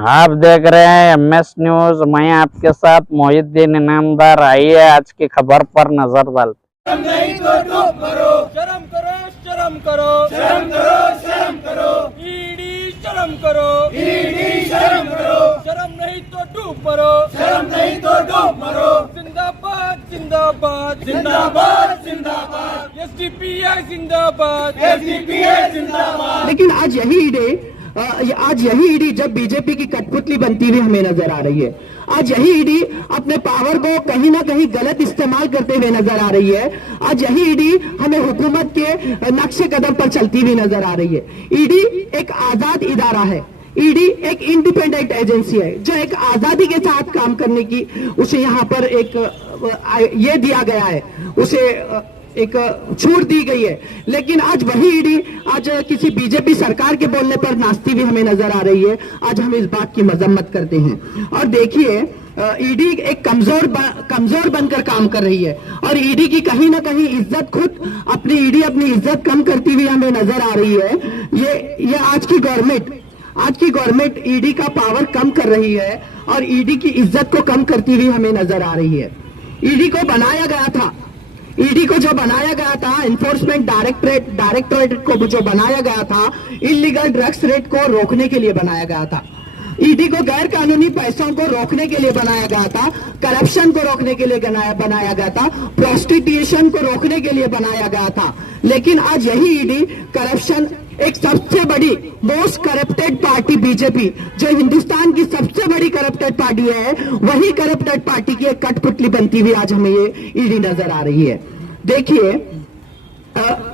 आप देख रहे हैं MS न्यूज। मैं आपके साथ मोहिद्दीन इनामदार। आइए आज की खबर पर नजर डालते। शर्म नहीं तो डूब मरो, शर्म करो, शर्म करो, शर्म करो, शर्म करो, ईडी शर्म करो, ईडी शर्म करो, शर्म नहीं तो डूब मरो, शर्म नहीं तो डूब मरो, जिंदाबाद जिंदाबाद जिंदाबाद जिंदाबाद, SDPI जिंदाबाद, SDPI जिंदाबाद। लेकिन आज यही ईडी जब बीजेपी की कठपुतली बनती हुई हमें नजर आ रही है। आज यही ईडी अपने पावर को कहीं ना कहीं गलत इस्तेमाल करते हुए नजर आ रही है। आज यही ईडी हमें हुकूमत के नक्शे कदम पर चलती हुई नजर आ रही है। ईडी एक आजाद इदारा है। ईडी एक इंडिपेंडेंट एजेंसी है जो एक आजादी के साथ काम करने की उसे यहाँ पर एक ये दिया गया है, उसे एक छूट दी गई है। लेकिन आज वही ईडी आज किसी बीजेपी सरकार के बोलने पर नाचती हुई हमें नजर आ रही है। आज हम इस बात की मजम्मत करते हैं। और देखिए, ईडी एक कमजोर बनकर काम कर रही है और ईडी की कहीं ना कहीं इज्जत खुद अपनी इज्जत कम करती हुई हमें नजर आ रही है। ये आज की गवर्नमेंट ईडी का पावर कम कर रही है और ईडी की इज्जत को कम करती हुई हमें नजर आ रही है। ईडी को जो बनाया गया था, इन्फोर्समेंट डायरेक्टरेट को जो बनाया गया था, इलीगल ड्रग्स रेट को रोकने के लिए बनाया गया था। ईडी को गैर कानूनी पैसों को रोकने के लिए बनाया गया था, करप्शन को रोकने के लिए बनाया गया था, प्रोस्टिट्यूशन को रोकने के लिए बनाया गया था। लेकिन आज यही ईडी करप्शन, एक सबसे बड़ी मोस्ट करप्टेड पार्टी बीजेपी, जो हिंदुस्तान की सबसे बड़ी करप्टेड पार्टी है, वही करप्टेड पार्टी की एक कठपुतली बनती हुई आज हमें ये ईडी नजर आ रही है। देखिए,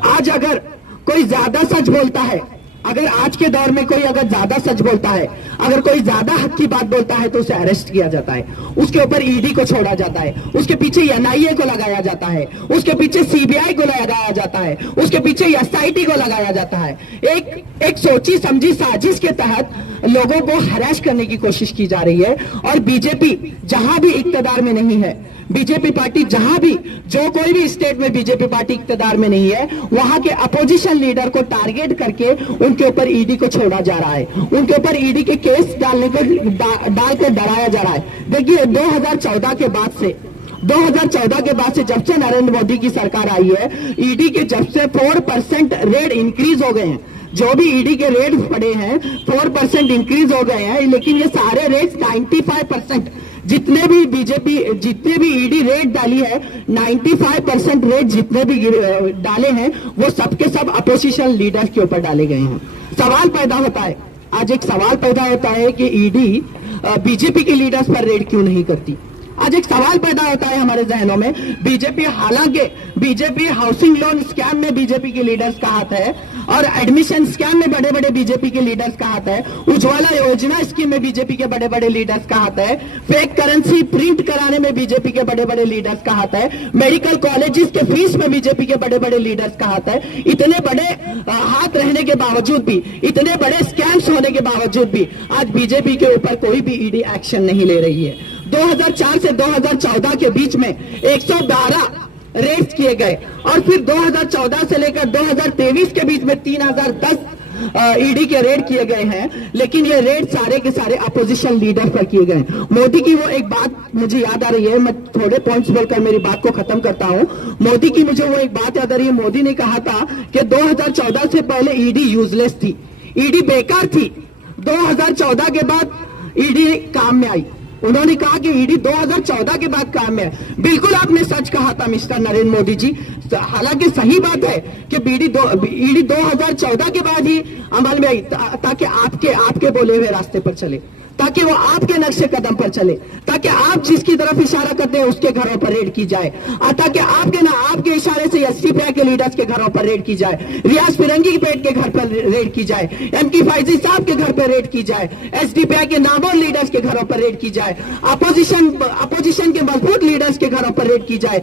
आज अगर कोई ज्यादा सच बोलता है, अगर आज के दौर में कोई अगर ज्यादा सच बोलता है, अगर कोई ज्यादा हक की बात बोलता है तो उसे अरेस्ट किया जाता है, उसके ऊपर ईडी को छोड़ा जाता है, उसके पीछे NIA को लगाया जाता है, उसके पीछे CBI को लगाया जाता है, उसके पीछे SIT को लगाया जाता है। एक सोची समझी साजिश के तहत लोगों को हरास करने की कोशिश की जा रही है। और बीजेपी जहां भी इक्तदार में नहीं है, बीजेपी पार्टी जहां भी, जो कोई भी स्टेट में बीजेपी पार्टी इक्तदार में नहीं है, वहां के अपोजिशन लीडर को टारगेट करके उनके ऊपर ईडी को छोड़ा जा रहा है, उनके ऊपर ईडी के केस डालकर डराया जा रहा है। देखिए, 2014 के बाद से जब से नरेंद्र मोदी की सरकार आई है, ईडी के जब से 4% रेट इंक्रीज हो गए हैं। जो भी ईडी के रेट पड़े हैं 4% इंक्रीज हो गए हैं। लेकिन ये सारे रेट 95%, जितने भी ईडी रेट डाली है, 95% रेट जितने भी डाले हैं वो सबके सब अपोजिशन लीडर के ऊपर डाले गए हैं। सवाल पैदा होता है, आज एक सवाल पैदा होता है कि ईडी बीजेपी के लीडर्स पर रेड क्यों नहीं करती। आज एक सवाल पैदा होता है हमारे जहनों में, बीजेपी हाउसिंग लोन स्कैम में बीजेपी के लीडर्स का हाथ है, और एडमिशन स्कैम में बड़े बड़े बीजेपी के लीडर्स का हाथ है, उज्ज्वला योजना स्कीम में बीजेपी के बड़े बड़े लीडर्स का हाथ है, फेक करेंसी प्रिंट कराने में बीजेपी के बड़े बड़े लीडर्स का हाथ है, मेडिकल कॉलेजेस के फीस में बीजेपी के बड़े बड़े लीडर्स का हाथ है। इतने बड़े हाथ रहने के बावजूद भी, इतने बड़े स्कैम्स होने के बावजूद भी आज बीजेपी के ऊपर कोई भी ईडी एक्शन नहीं ले रही है। 2004 से 2014 के बीच में 112 रेड्स किए गए और फिर 2014 से लेकर 2023 के बीच में 3010 ईडी के रेड किए गए हैं। लेकिन ये रेड सारे के सारे अपोजिशन लीडर पर किए गए। मोदी की वो एक बात मुझे याद आ रही है, मैं थोड़े पॉइंट्स बोलकर मेरी बात को खत्म करता हूं। मोदी की मुझे वो एक बात याद आ रही है। मोदी ने कहा था कि 2014 से पहले ईडी यूजलेस थी, ईडी बेकार थी। 2014 के बाद ईडी काम में आई। उन्होंने कहा कि ईडी 2014 के बाद काम में है। बिल्कुल आपने सच कहा था मिस्टर नरेंद्र मोदी जी। हालांकि सही बात है कि ईडी 2014 के बाद ही अमल में आई, ताकि आपके बोले हुए रास्ते पर चले, ताकि वो आपके नक्शे कदम पर चले, ताकि आप जिसकी तरफ इशारा करते हैं उसके घरों पर रेड की जाए, ताकि आपके इशारे से SDPI के लीडर्स के घरों पर रेड की जाए, रियाज फिरंगी पेट के घर पर रेड की जाए, MK फैजी साहब के घर पर रेड की जाए, SDPI के नामवर लीडर्स के घरों पर रेड की जाए, अपोजिशन के मजबूत लीडर्स के घरों पर रेड की जाए।